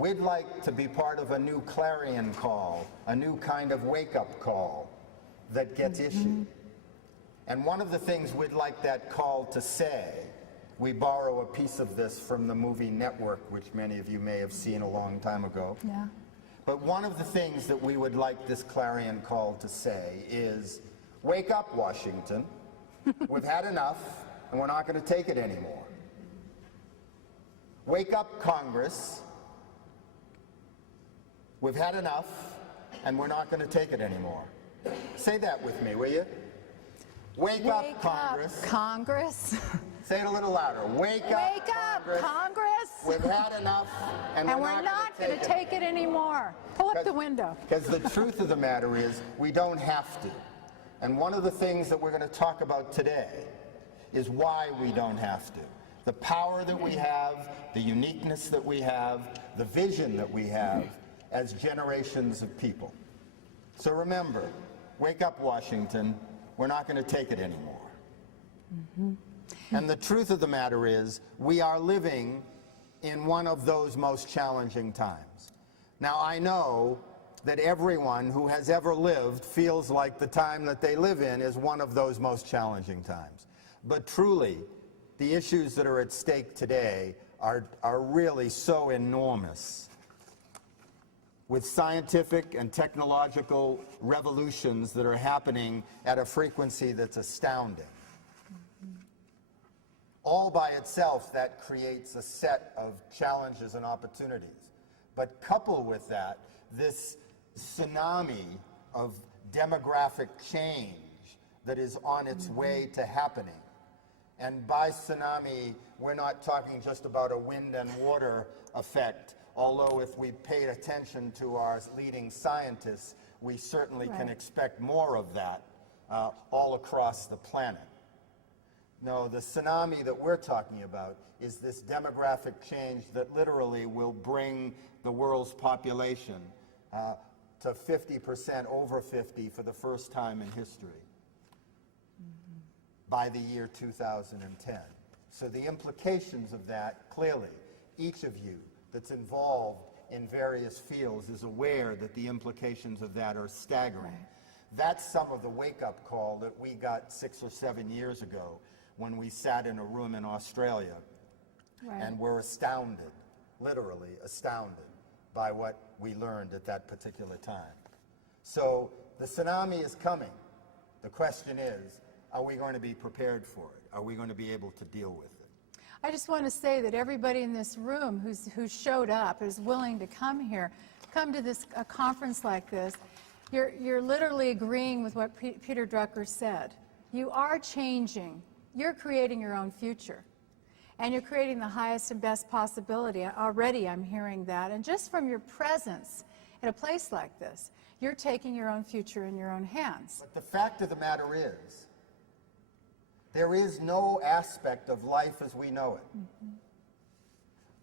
we'd like to be part of a new clarion call, a new kind of wake-up call that gets issued. And one of the things we'd like that call to say, we borrow a piece of this from the movie Network, which many of you may have seen a long time ago. Yeah. But one of the things that we would like this clarion call to say is, wake up, Washington. We've had enough, and we're not going to take it anymore. Wake up, Congress. We've had enough, and we're not going to take it anymore. Say that with me, will you? Wake up, Congress. Congress. Say it a little louder. Wake up, Congress. We've had enough, and we're not going to take it anymore. Pull up the window. Because the truth of the matter is, we don't have to. And one of the things that we're going to talk about today is why we don't have to. The power that we have, the uniqueness that we have, the vision that we have as generations of people. So remember, wake up, Washington. We're not going to take it anymore. And the truth of the matter is, we are living in one of those most challenging times. Now, I know that everyone who has ever lived feels like the time that they live in is one of those most challenging times. But truly, the issues that are at stake today are really so enormous. With scientific and technological revolutions that are happening at a frequency that's astounding. All by itself, that creates a set of challenges and opportunities. But couple with that, this tsunami of demographic change that is on its way to happening. And by tsunami, we're not talking just about a wind and water effect, although if we paid attention to our leading scientists, we certainly can expect more of that all across the planet. No, the tsunami that we're talking about is this demographic change that literally will bring the world's population to 50%, over 50 for the first time in history by the year 2010. So the implications of that, clearly, each of you that's involved in various fields is aware that the implications of that are staggering. That's some of the wake-up call that we got 6 or 7 years ago when we sat in a room in Australia and were astounded, literally astounded, by what we learned at that particular time. So the tsunami is coming. The question is, are we going to be prepared for it? Are we going to be able to deal with it? I just want to say that everybody in this room who showed up, is willing to come here, come to a conference like this, you're literally agreeing with what Peter Drucker said. You are changing. You're creating your own future. And you're creating the highest and best possibility. Already I'm hearing that. And just from your presence in a place like this, you're taking your own future in your own hands. But the fact of the matter is, there is no aspect of life as we know it.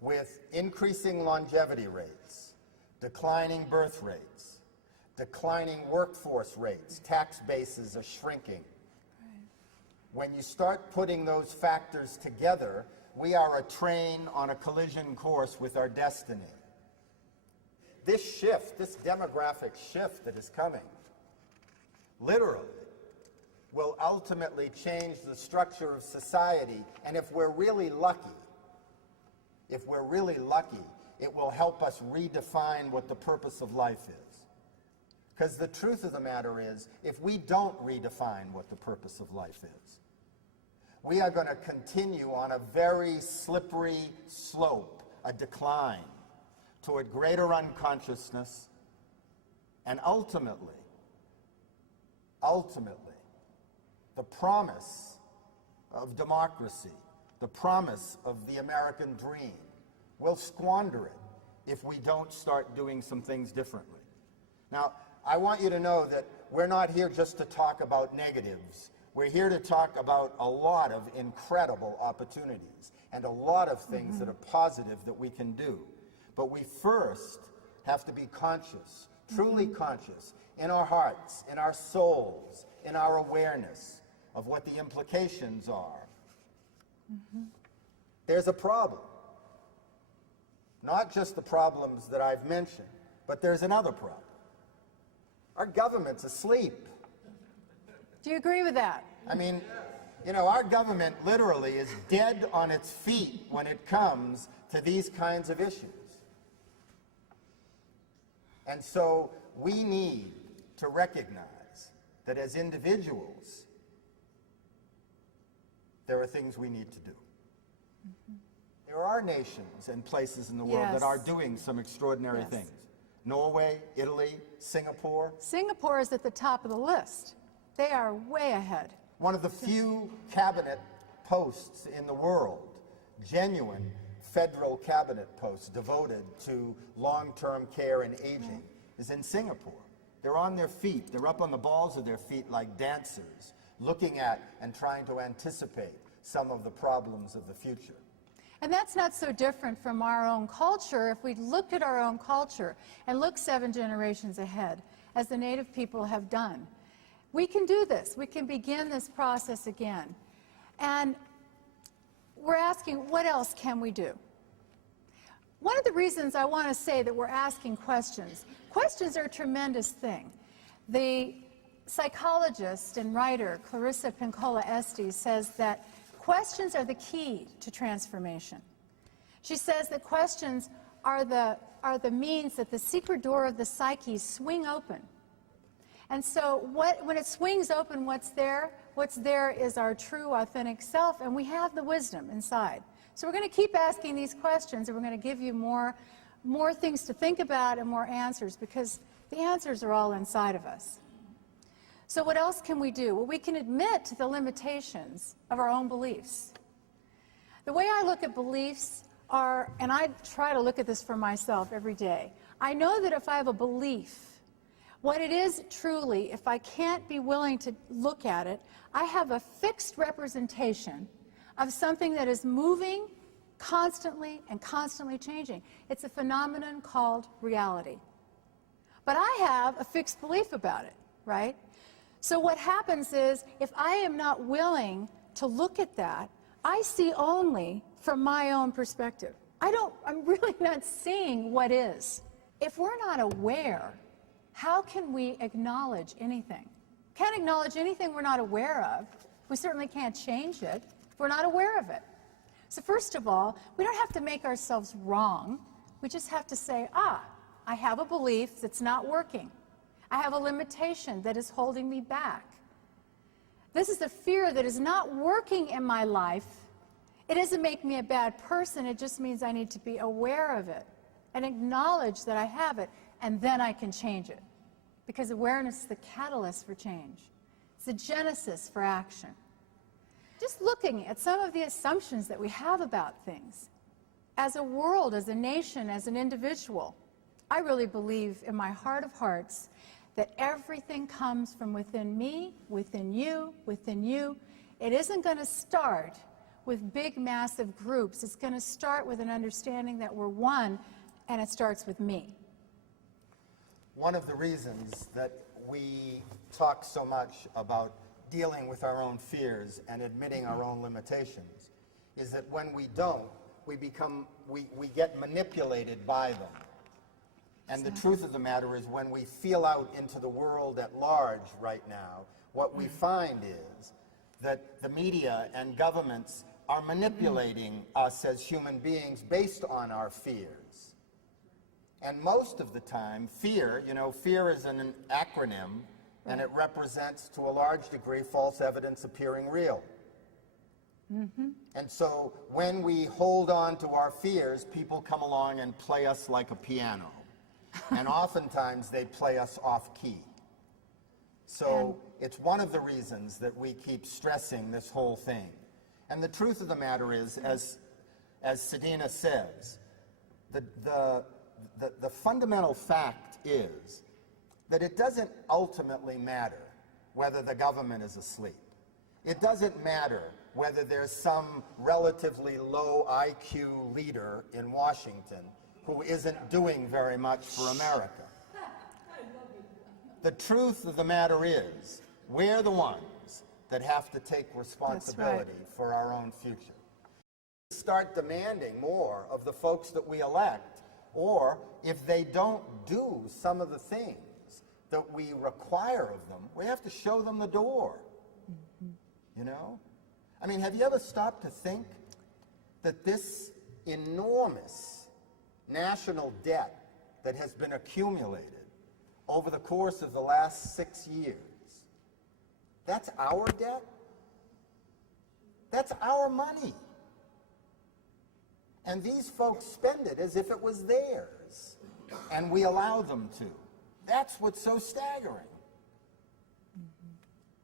With increasing longevity rates, declining birth rates, declining workforce rates, tax bases are shrinking. When you start putting those factors together, we are a train on a collision course with our destiny. This shift, this demographic shift that is coming, literally, will ultimately change the structure of society, and if we're really lucky, it will help us redefine what the purpose of life is. Because the truth of the matter is, if we don't redefine what the purpose of life is, we are going to continue on a very slippery slope, a decline, toward greater unconsciousness, and ultimately, the promise of democracy, the promise of the American dream, we'll squander it if we don't start doing some things differently. Now, I want you to know that we're not here just to talk about negatives. We're here to talk about a lot of incredible opportunities and a lot of things that are positive that we can do. But we first have to be conscious, truly conscious, in our hearts, in our souls, in our awareness of what the implications are. There's a problem. Not just the problems that I've mentioned, but there's another problem. Our government's asleep. Do you agree with that? I mean, you know, our government literally is dead on its feet when it comes to these kinds of issues. And so we need to recognize that as individuals, there are things we need to do. There are nations and places in the world that are doing some extraordinary things. Norway, Italy, Singapore. Singapore is at the top of the list. They are way ahead. One of the few cabinet posts in the world, genuine federal cabinet posts devoted to long-term care and aging, is in Singapore. They're on their feet. They're up on the balls of their feet like dancers, looking at and trying to anticipate some of the problems of the future. And that's not so different from our own culture. If we looked at our own culture and look 7 generations ahead, as the Native people have done, we can do this. We can begin this process again. And we're asking, what else can we do? One of the reasons I want to say that we're asking questions are a tremendous thing. The psychologist and writer Clarissa Pinkola Estes says that questions are the key to transformation. She says that questions are the means that the secret door of the psyche swing open. And so when it swings open, what's there? What's there is our true, authentic self, and we have the wisdom inside. So we're going to keep asking these questions, and we're going to give you more things to think about and more answers, because the answers are all inside of us. So what else can we do? Well, we can admit to the limitations of our own beliefs. The way I look at beliefs are, and I try to look at this for myself every day, I know that if I have a belief, what it is truly, if I can't be willing to look at it, I have a fixed representation of something that is moving constantly and constantly changing. It's a phenomenon called reality. But I have a fixed belief about it, right? So what happens is, if I am not willing to look at that, I see only from my own perspective. I'm really not seeing what is. If we're not aware, how can we acknowledge anything? Can't acknowledge anything we're not aware of. We certainly can't change it if we're not aware of it. So first of all, we don't have to make ourselves wrong. We just have to say, I have a belief that's not working. I have a limitation that is holding me back. This is a fear that is not working in my life. It doesn't make me a bad person. It just means I need to be aware of it and acknowledge that I have it, and then I can change it. Because awareness is the catalyst for change. It's the genesis for action. Just looking at some of the assumptions that we have about things, as a world, as a nation, as an individual, I really believe in my heart of hearts that everything comes from within me, within you, within you. It isn't going to start with big, massive groups. It's going to start with an understanding that we're one, and it starts with me. One of the reasons that we talk so much about dealing with our own fears and admitting our own limitations is that when we don't, we get manipulated by them. And the truth of the matter is, when we feel out into the world at large right now, what we find is that the media and governments are manipulating us as human beings based on our fears. And most of the time, fear is an acronym, and it represents, to a large degree, false evidence appearing real. And so when we hold on to our fears, people come along and play us like a piano. And oftentimes they play us off key. So it's one of the reasons that we keep stressing this whole thing. And the truth of the matter is, as Sadina says, the fundamental fact is that it doesn't ultimately matter whether the government is asleep. It doesn't matter whether there's some relatively low IQ leader in Washington who isn't doing very much for America. The truth of the matter is, we're the ones that have to take responsibility for our own future. start demanding more of the folks that we elect, or if they don't do some of the things that we require of them, we have to show them the door. You know? I mean, have you ever stopped to think that this enormous national debt that has been accumulated over the course of the last 6 years, that's our debt? That's our money. And these folks spend it as if it was theirs, and we allow them to. That's what's so staggering.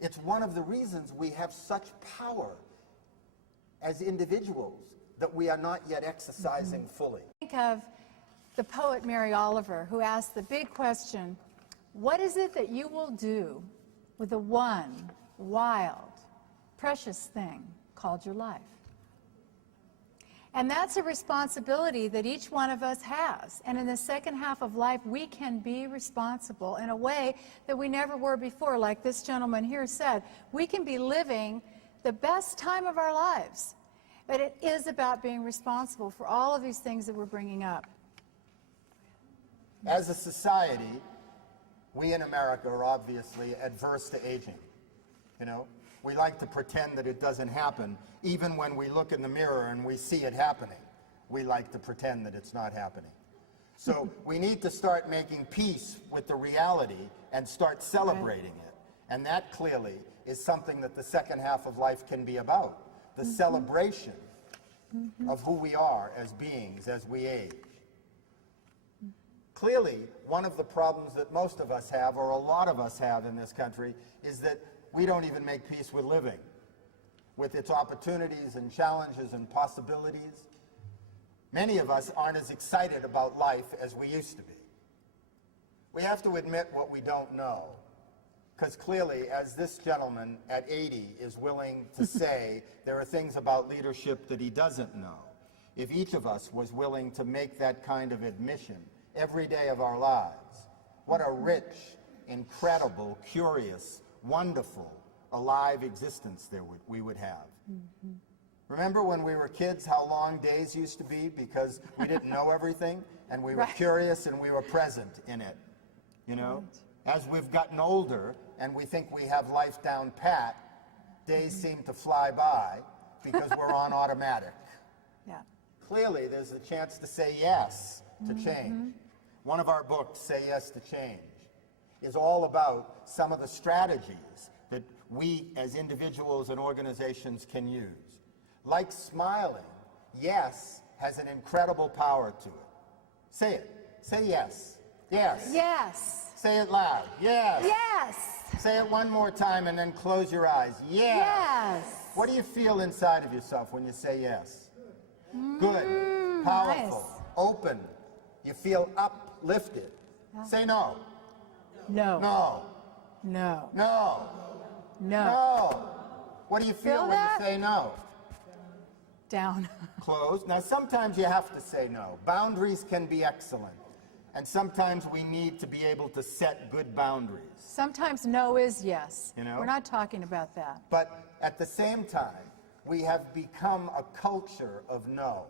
It's one of the reasons we have such power as individuals that we are not yet exercising fully. Think of the poet Mary Oliver, who asked the big question, what is it that you will do with the one wild, precious thing called your life? And that's a responsibility that each one of us has. And in the second half of life, we can be responsible in a way that we never were before. Like this gentleman here said, we can be living the best time of our lives. But it is about being responsible for all of these things that we're bringing up. As a society, we in America are obviously adverse to aging. You know, we like to pretend that it doesn't happen. Even when we look in the mirror and we see it happening, we like to pretend that it's not happening. So we need to start making peace with the reality and start celebrating it. And that clearly is something that the second half of life can be about. The celebration of who we are as beings as we age. Clearly, one of the problems that most of us have, or a lot of us have in this country, is that we don't even make peace with living, with its opportunities and challenges and possibilities. Many of us aren't as excited about life as we used to be. We have to admit what we don't know, because clearly, as this gentleman at 80 is willing to say, there are things about leadership that he doesn't know. If each of us was willing to make that kind of admission every day of our lives, what a rich, incredible, curious, wonderful, alive existence we would have. Remember when we were kids how long days used to be because we didn't know everything and we were curious and we were present in it, you know? As we've gotten older and we think we have life down pat, days seem to fly by because we're on automatic. Clearly there's a chance to say yes to change. One of our books, Say Yes to Change, is all about some of the strategies that we as individuals and organizations can use. Like smiling, yes has an incredible power to it. Say it. Say yes. Yes. Yes. Say it loud. Yes. Yes. Say it one more time and then close your eyes. Yes. Yes. What do you feel inside of yourself when you say yes? Good. Powerful. Nice. Open. You feel uplifted. Say no. No. No. No. No. No. No. What do you feel Feel when that? you say no? Down. Close. Now, sometimes you have to say no. Boundaries can be excellent. And sometimes we need to be able to set good boundaries. Sometimes no is yes. You know? We're not talking about that. But at the same time, we have become a culture of no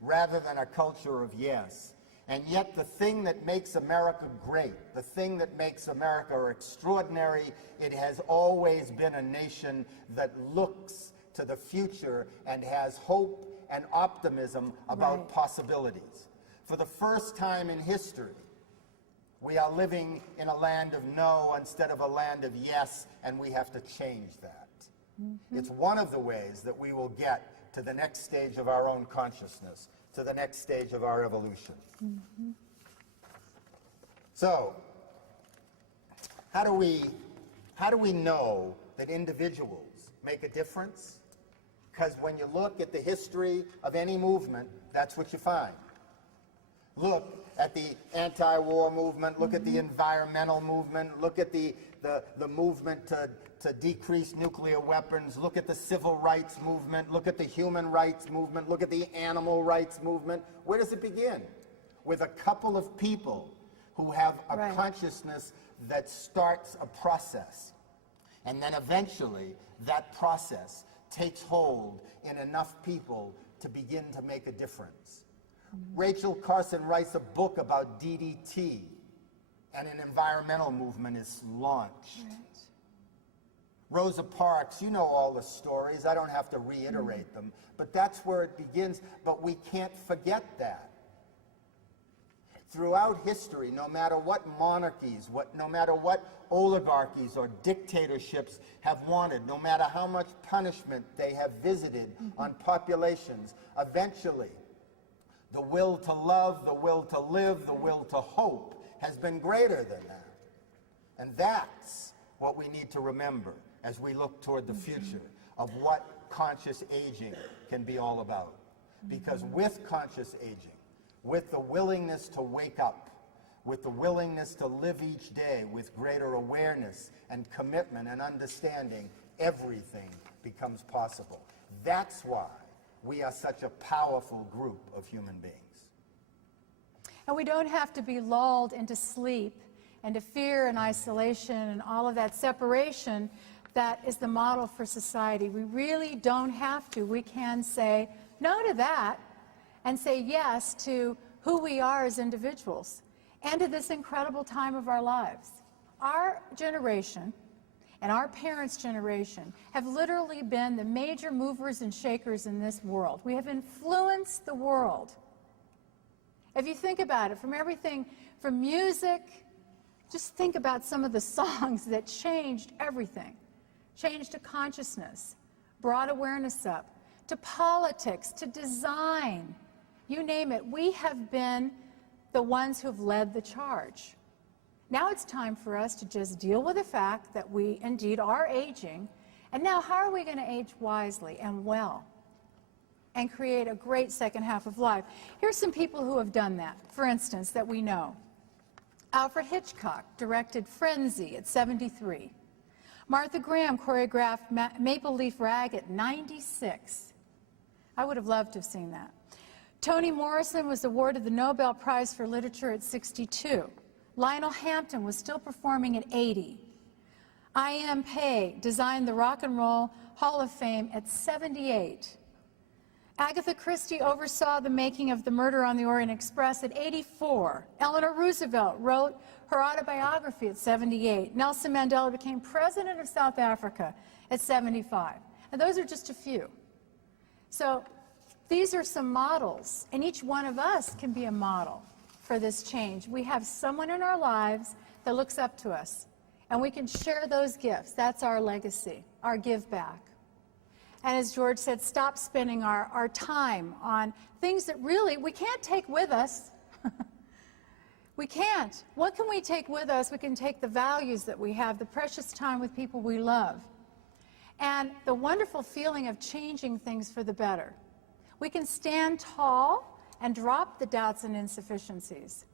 rather than a culture of yes. And yet the thing that makes America great, the thing that makes America extraordinary, it has always been a nation that looks to the future and has hope and optimism about possibilities. For the first time in history, we are living in a land of no instead of a land of yes, and we have to change that. It's one of the ways that we will get to the next stage of our own consciousness, to the next stage of our evolution. So, how do we know that individuals make a difference? Because when you look at the history of any movement, that's what you find. Look at the anti-war movement, look at the environmental movement, look at the movement to decrease nuclear weapons, look at the civil rights movement, look at the human rights movement, look at the animal rights movement. Where does it begin? With a couple of people who have a consciousness that starts a process. And then eventually that process takes hold in enough people to begin to make a difference. Rachel Carson writes a book about DDT, and an environmental movement is launched. Right. Rosa Parks, you know all the stories. I don't have to reiterate them, but that's where it begins. But we can't forget that. Throughout history, no matter what monarchies, no matter what oligarchies or dictatorships have wanted, no matter how much punishment they have visited on populations, eventually the will to love, the will to live, the will to hope has been greater than that. And that's what we need to remember as we look toward the future of what conscious aging can be all about. Because with conscious aging, with the willingness to wake up, with the willingness to live each day with greater awareness and commitment and understanding, everything becomes possible. That's why we are such a powerful group of human beings. And we don't have to be lulled into sleep and to fear and isolation and all of that separation that is the model for society. We really don't have to. We can say no to that and say yes to who we are as individuals and to this incredible time of our lives. Our generation and our parents' generation have literally been the major movers and shakers in this world. We have influenced the world. If you think about it, from everything from music, just think about some of the songs that changed everything, changed to consciousness, brought awareness up, to politics, to design, you name it. We have been the ones who've led the charge. Now it's time for us to just deal with the fact that we indeed are aging, and now how are we going to age wisely and well and create a great second half of life? Here's some people who have done that, for instance, that we know. Alfred Hitchcock directed Frenzy at 73. Martha Graham choreographed Maple Leaf Rag at 96. I would have loved to have seen that. Toni Morrison was awarded the Nobel Prize for Literature at 62. Lionel Hampton was still performing at 80. I.M. Pei designed the Rock and Roll Hall of Fame at 78. Agatha Christie oversaw the making of The Murder on the Orient Express at 84. Eleanor Roosevelt wrote her autobiography at 78. Nelson Mandela became president of South Africa at 75. And those are just a few. So these are some models, and each one of us can be a model for this change. We have someone in our lives that looks up to us, and we can share those gifts. That's our legacy, our give back. And as George said, stop spending our time on things that really we can't take with us. We can't. What can we take with us? We can take the values that we have, the precious time with people we love, and the wonderful feeling of changing things for the better. We can stand tall and drop the doubts and insufficiencies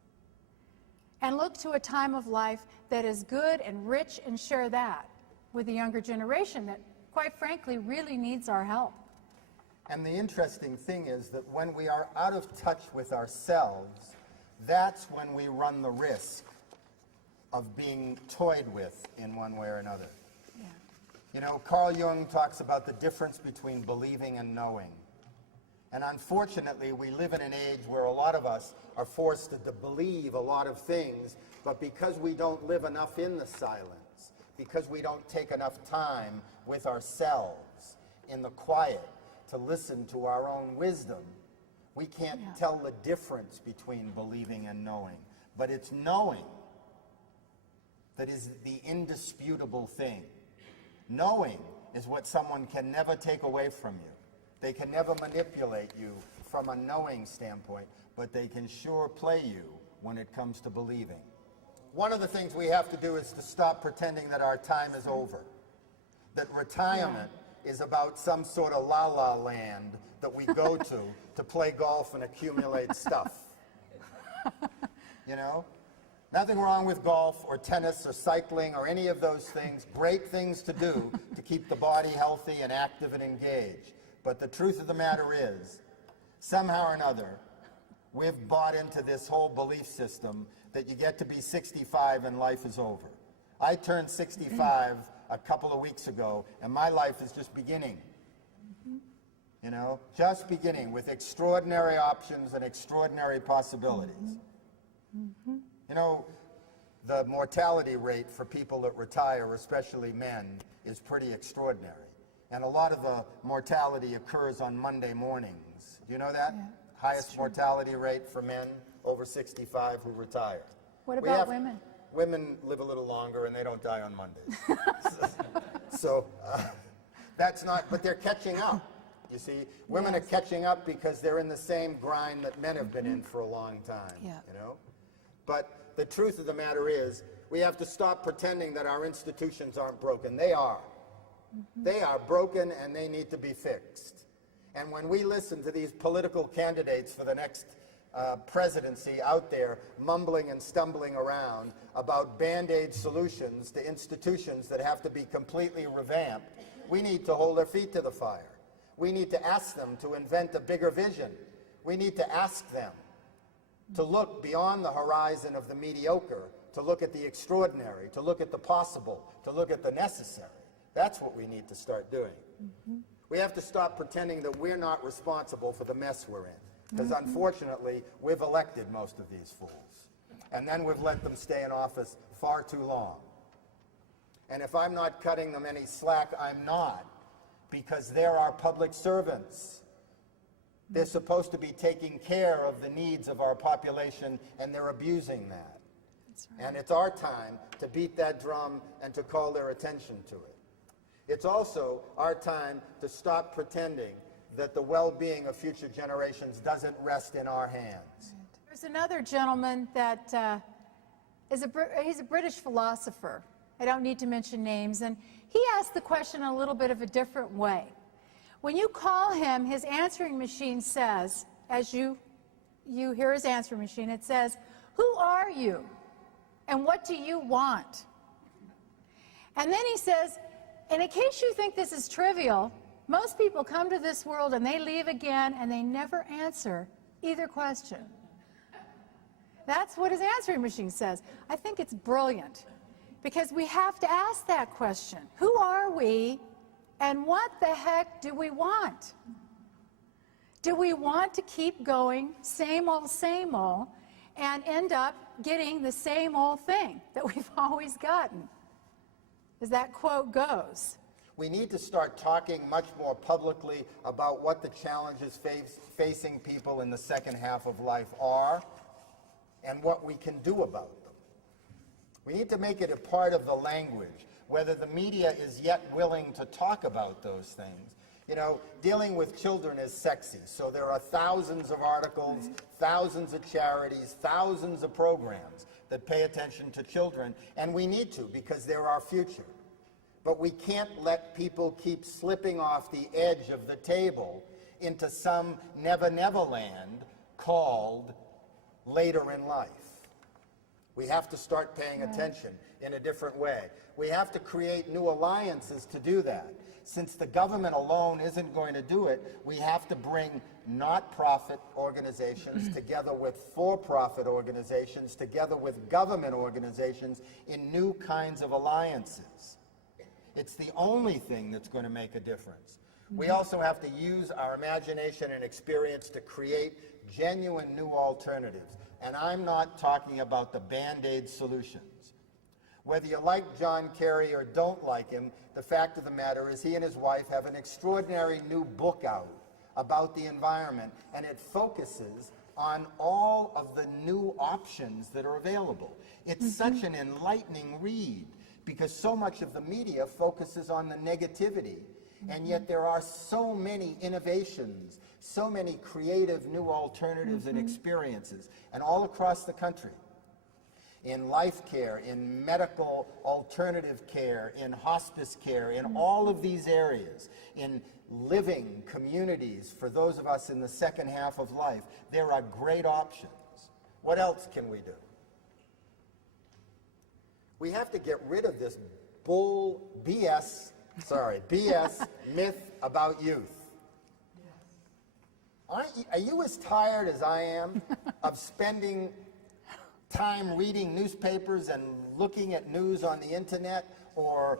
and look to a time of life that is good and rich and share that with the younger generation that, quite frankly, really needs our help. And the interesting thing is that when we are out of touch with ourselves, that's when we run the risk of being toyed with in one way or another. Yeah. You know, Carl Jung talks about the difference between believing and knowing. And unfortunately, we live in an age where a lot of us are forced to believe a lot of things, but because we don't live enough in the silence, because we don't take enough time with ourselves in the quiet to listen to our own wisdom, we can't tell the difference between believing and knowing. But it's knowing that is the indisputable thing. Knowing is what someone can never take away from you. They can never manipulate you from a knowing standpoint, but they can sure play you when it comes to believing. One of the things we have to do is to stop pretending that our time is over, that retirement is about some sort of la-la land that we go to play golf and accumulate stuff. You know? Nothing wrong with golf or tennis or cycling or any of those things. Great things to do to keep the body healthy and active and engaged. But the truth of the matter is, somehow or another, we've bought into this whole belief system that you get to be 65 and life is over. I turned 65 a couple of weeks ago, and my life is just beginning. You know, just beginning with extraordinary options and extraordinary possibilities. You know, the mortality rate for people that retire, especially men, is pretty extraordinary. And a lot of the mortality occurs on Monday mornings. Do you know that? Yeah, Highest mortality rate for men over 65 who retire. What about women? Women live a little longer and they don't die on Mondays. So that's not, but they're catching up. You see, women are catching up because they're in the same grind that men have been in for a long time, you know? But the truth of the matter is, we have to stop pretending that our institutions aren't broken. They are. They are broken and they need to be fixed. And when we listen to these political candidates for the next presidency out there mumbling and stumbling around about Band-Aid solutions to institutions that have to be completely revamped, we need to hold our feet to the fire. We need to ask them to invent a bigger vision. We need to ask them to look beyond the horizon of the mediocre, to look at the extraordinary, to look at the possible, to look at the necessary. That's what we need to start doing. We have to stop pretending that we're not responsible for the mess we're in, because unfortunately, we've elected most of these fools. And then we've let them stay in office far too long. And if I'm not cutting them any slack, I'm not, because they're our public servants. They're supposed to be taking care of the needs of our population, and they're abusing that. That's right. And it's our time to beat that drum and to call their attention to it. It's also our time to stop pretending that the well-being of future generations doesn't rest in our hands. There's another gentleman that he's a British philosopher. I don't need to mention names, and he asked the question a little bit of a different way. When you call him, his answering machine says, as you hear his answering machine, it says, "Who are you? And what do you want?" And then he says, and in case you think this is trivial, most people come to this world and they leave again and they never answer either question. That's what his answering machine says. I think it's brilliant, because we have to ask that question. Who are we, and what the heck do we want? Do we want to keep going same old, and end up getting the same old thing that we've always gotten? As that quote goes. We need to start talking much more publicly about what the challenges facing people in the second half of life are and what we can do about them. We need to make it a part of the language, whether the media is yet willing to talk about those things. You know, dealing with children is sexy, so there are thousands of articles, thousands of charities, thousands of programs that pay attention to children, and we need to, because they're our future. But we can't let people keep slipping off the edge of the table into some never land called later in life. We have to start paying attention in a different way. We have to create new alliances to do that. Since the government alone isn't going to do it, we have to bring not-profit organizations together with for-profit organizations, together with government organizations in new kinds of alliances. It's the only thing that's going to make a difference. We also have to use our imagination and experience to create genuine new alternatives. And I'm not talking about the Band-Aid solutions. Whether you like John Kerry or don't like him, the fact of the matter is he and his wife have an extraordinary new book out about the environment, and it focuses on all of the new options that are available. It's such an enlightening read, because so much of the media focuses on the negativity, and yet there are so many innovations, so many creative new alternatives and experiences, and all across the country. In life care, in medical alternative care, in hospice care, in all of these areas, in living communities for those of us in the second half of life, there are great options. What else can we do? We have to get rid of this BS myth about youth. Are you as tired as I am of spending time reading newspapers and looking at news on the internet, or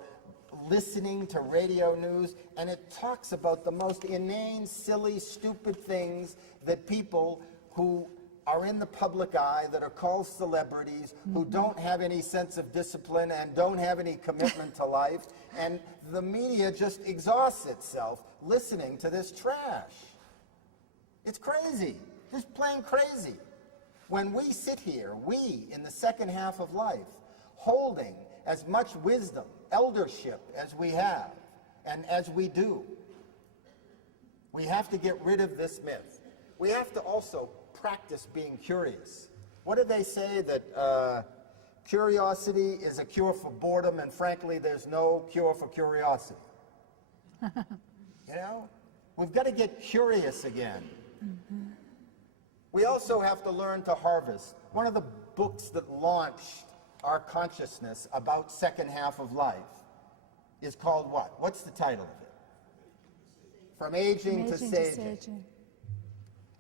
listening to radio news, and it talks about the most inane, silly, stupid things that people who are in the public eye, that are called celebrities, who don't have any sense of discipline and don't have any commitment to life, and the media just exhausts itself listening to this trash. It's crazy, just plain crazy. When we sit here, we in the second half of life, holding as much wisdom, eldership as we have, and as we do, we have to get rid of this myth. We have to also practice being curious. What did they say? That curiosity is a cure for boredom, and frankly, there's no cure for curiosity. You know? We've got to get curious again. We also have to learn to harvest. One of the books that launched our consciousness about second half of life is called what? What's the title of it? From Aging to Saging.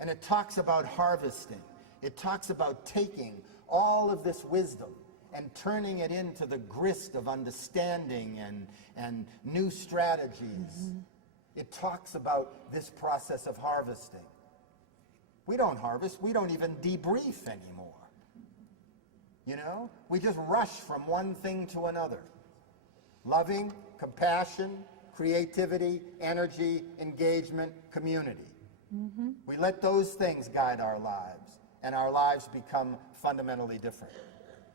And it talks about harvesting. It talks about taking all of this wisdom and turning it into the grist of understanding and new strategies. It talks about this process of harvesting. We don't harvest, we don't even debrief anymore. You know, we just rush from one thing to another. Loving, compassion, creativity, energy, engagement, community. We let those things guide our lives, and our lives become fundamentally different.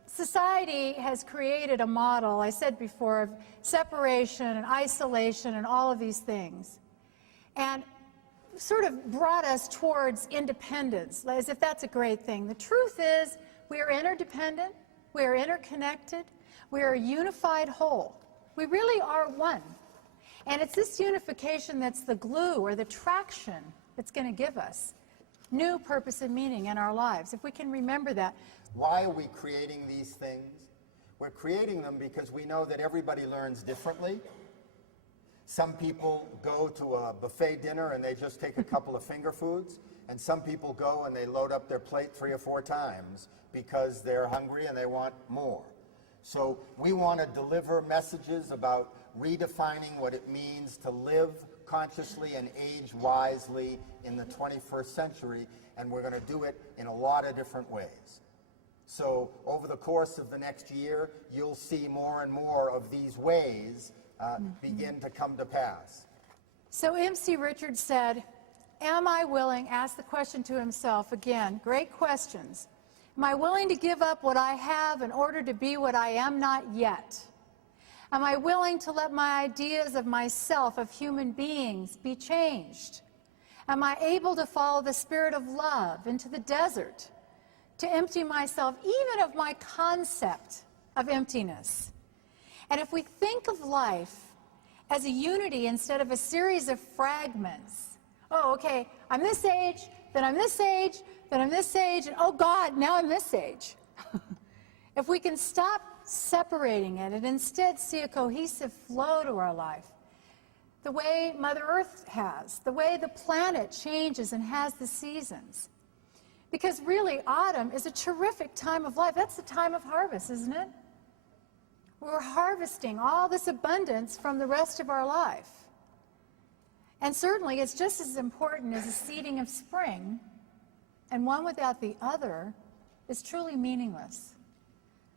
Society has created a model, I said before, of separation and isolation and all of these things, and sort of brought us towards independence, as if that's a great thing. The truth is, we are interdependent, we are interconnected, we are a unified whole. We really are one. And it's this unification that's the glue or the traction that's going to give us new purpose and meaning in our lives, if we can remember that. Why are we creating these things? We're creating them because we know that everybody learns differently. Some people go to a buffet dinner and they just take a couple of finger foods, and some people go and they load up their plate 3 or 4 times because they're hungry and they want more. So we want to deliver messages about redefining what it means to live consciously and age wisely in the 21st century, and we're going to do it in a lot of different ways. So over the course of the next year, you'll see more and more of these ways begin to come to pass. So MC Richards said, am I willing, asked the question to himself again, great questions. Am I willing to give up what I have in order to be what I am not yet? Am I willing to let my ideas of myself, of human beings, be changed? Am I able to follow the spirit of love into the desert, to empty myself even of my concept of emptiness? And if we think of life as a unity instead of a series of fragments, oh, okay, I'm this age, then I'm this age, then I'm this age, and oh God, now I'm this age. If we can stop separating it and instead see a cohesive flow to our life, the way Mother Earth has, the way the planet changes and has the seasons. Because really, autumn is a terrific time of life. That's the time of harvest, isn't it? We're harvesting all this abundance from the rest of our life. And certainly, it's just as important as the seeding of spring, and one without the other is truly meaningless.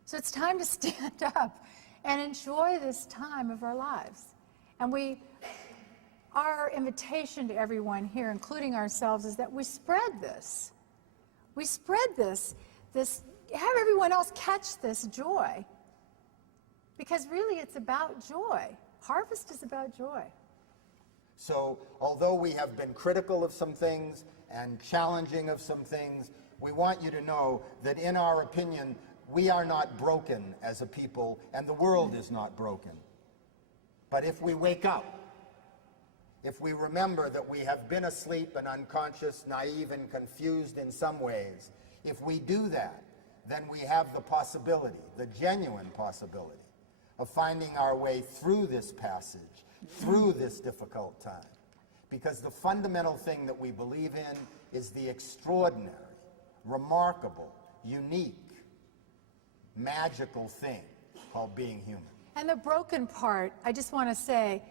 So it's time to stand up and enjoy this time of our lives. And our invitation to everyone here, including ourselves, is that we spread this. We spread this, have everyone else catch this joy. Because really it's about joy. Harvest is about joy. So although we have been critical of some things and challenging of some things, we want you to know that in our opinion, we are not broken as a people, and the world is not broken. But if we wake up, if we remember that we have been asleep and unconscious, naive and confused in some ways, if we do that, then we have the possibility, the genuine possibility, of finding our way through this passage, through this difficult time. Because the fundamental thing that we believe in is the extraordinary, remarkable, unique, magical thing called being human. And the broken part, I just want to say,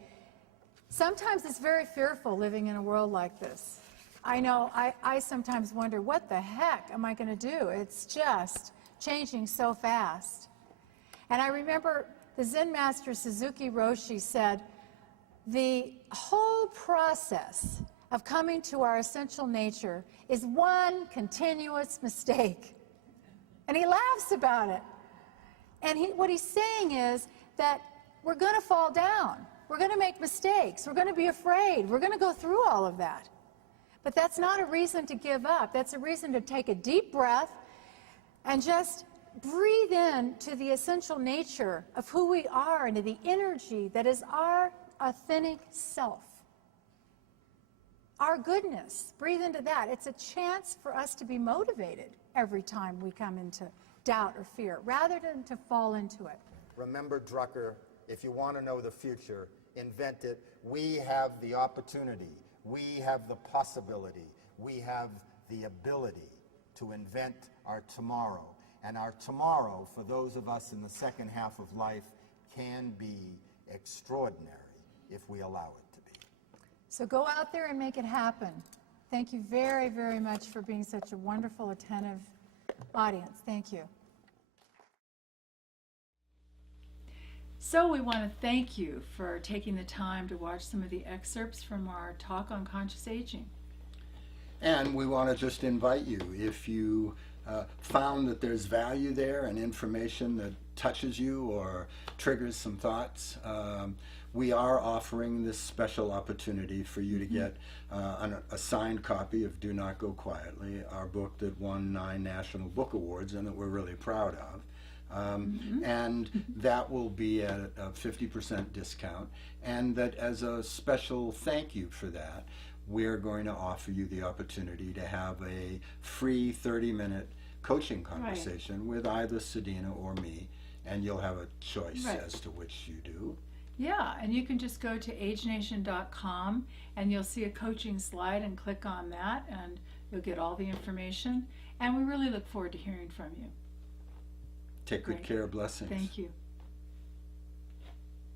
sometimes it's very fearful living in a world like this. I know, I sometimes wonder, what the heck am I going to do? It's just changing so fast. And I remember the Zen master Suzuki Roshi said, the whole process of coming to our essential nature is one continuous mistake. And he laughs about it. And what he's saying is that we're going to fall down. We're going to make mistakes. We're going to be afraid. We're going to go through all of that. But that's not a reason to give up. That's a reason to take a deep breath and just breathe in to the essential nature of who we are and to the energy that is our authentic self. Our goodness. Breathe into that. It's a chance for us to be motivated every time we come into doubt or fear, rather than to fall into it. Remember, Drucker, if you want to know the future, invent it. We have the opportunity. We have the possibility. We have the ability to invent our tomorrow. And our tomorrow, for those of us in the second half of life, can be extraordinary if we allow it to be. So go out there and make it happen. Thank you very, very much for being such a wonderful, attentive audience. Thank you. So we want to thank you for taking the time to watch some of the excerpts from our talk on conscious aging. And we want to just invite you, if you found that there's value there and information that touches you or triggers some thoughts, we are offering this special opportunity for you to get a signed copy of Do Not Go Quietly, our book that won 9 National Book Awards and that we're really proud of. And that will be at a 50% discount, and that as a special thank you for that, we're going to offer you the opportunity to have a free 30-minute coaching conversation with either Sadina or me, and you'll have a choice as to which you do. Yeah, and you can just go to agenation.com and you'll see a coaching slide and click on that and you'll get all the information. And we really look forward to hearing from you. Take good care. Blessings. Thank you.